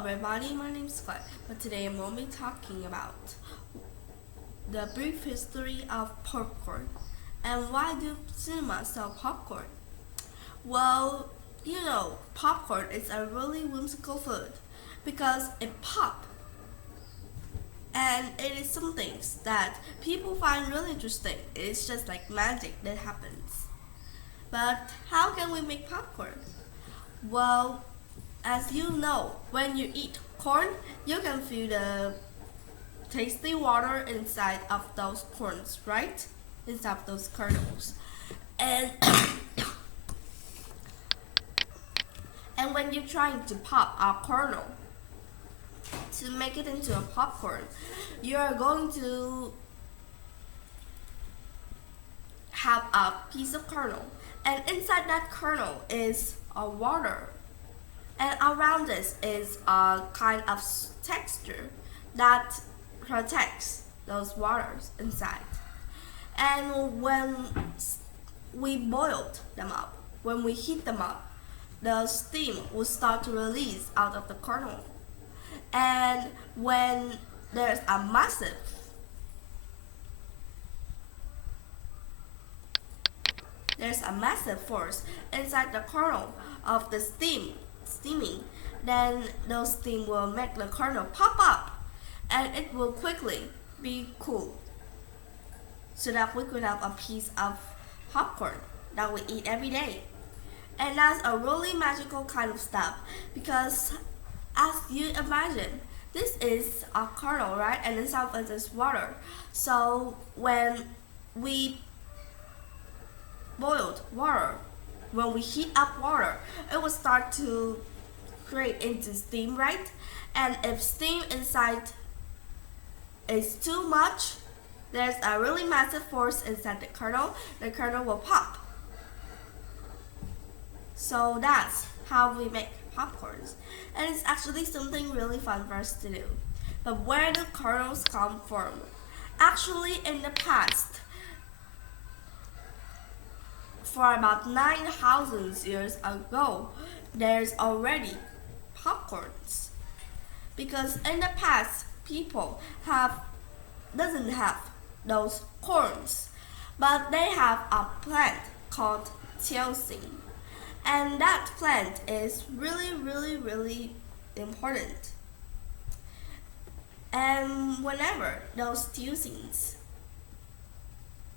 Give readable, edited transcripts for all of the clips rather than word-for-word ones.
everybody, my name is Scott, but today I'm going to be talking about the brief history of popcorn and why do cinemas sell popcorn. Well, popcorn is a really whimsical food because it pops and it is some things that people find really interesting. It's just like magic that happens. But how can we make popcorn? Well, as you know, when you eat corn, you can feel the tasty water inside of those corns, right? Inside of those kernels. And and when you're trying to pop a kernel to make it into a popcorn, you are going to have a piece of kernel, and inside that kernel is a water, and around this is a kind of texture that protects those waters inside. And when we boiled them up, when we heat them up, the steam will start to release out of the kernel. And when there's a massive force inside the kernel of the steaming, then those steam will make the kernel pop up and it will quickly be cooled so that we could have a piece of popcorn that we eat every day. And that's a really magical kind of stuff because as you imagine, this is a kernel, right? And inside of it is water. So when we boiled water, when we heat up water, it will start to create into steam, right? And if steam inside is too much, there's a really massive force inside the kernel will pop. So that's how we make popcorns. And it's actually something really fun for us to do. But where do kernels come from? Actually, in the past, for about 9,000 years ago, there's already popcorns. Because in the past, people doesn't have those corns, but they have a plant called teosine. And that plant is really, really, really important. And whenever those teosines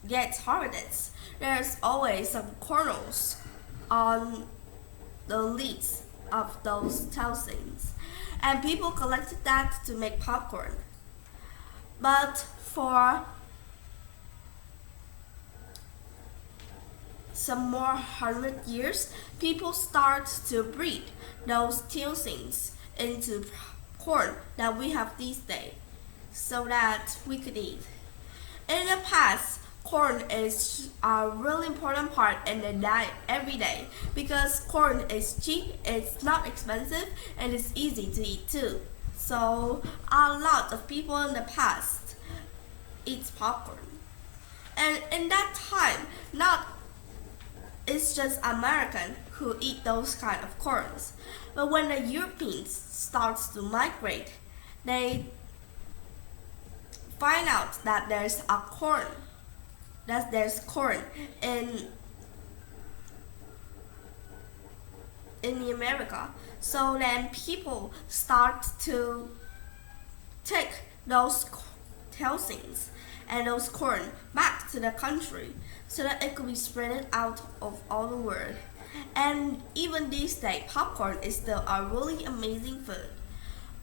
get harvested, there's always some kernels on the leaves of those teosines. And people collected that to make popcorn. But for some more 100 years, people start to breed those teosines into corn that we have these days so that we could eat. In the past, corn is a really important part in the diet every day because corn is cheap, it's not expensive, and it's easy to eat too. So a lot of people in the past eat popcorn. And in that time, not it's just American who eat those kind of corns. But when the Europeans starts to migrate, they find out that there's corn in the America. So then people start to take those teosines and those corn back to the country so that it could be spread out of all the world. And even these days, popcorn is still a really amazing food.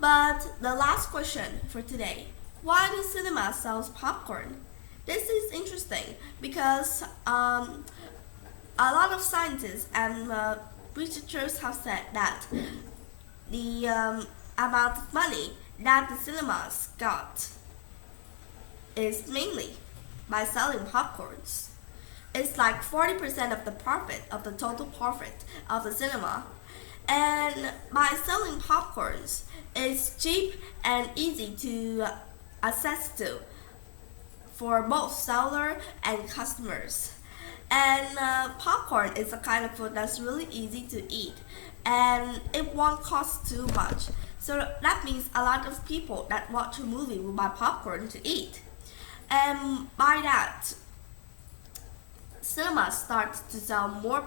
But the last question for today, why do cinemas sell popcorn? This is interesting because a lot of scientists and researchers have said that the amount of money that the cinemas got is mainly by selling popcorns. It's like 40% of the profit of the total profit of the cinema. And by selling popcorns, it's cheap and easy to access to for both seller and customers. And popcorn is a kind of food that's really easy to eat and it won't cost too much. So that means a lot of people that watch a movie will buy popcorn to eat. And by that, cinemas start to sell more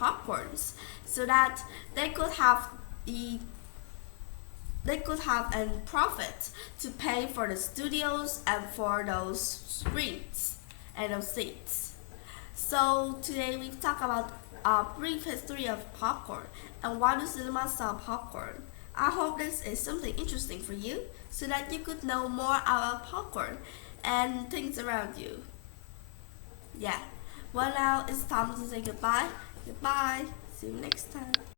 popcorns so that they could have the they could have a profit to pay for the studios and for those screens and those seats. So today we've talked about a brief history of popcorn and why do cinemas sell popcorn. I hope this is something interesting for you so that you could know more about popcorn and things around you. Yeah. Well, now it's time to say goodbye. Goodbye. See you next time.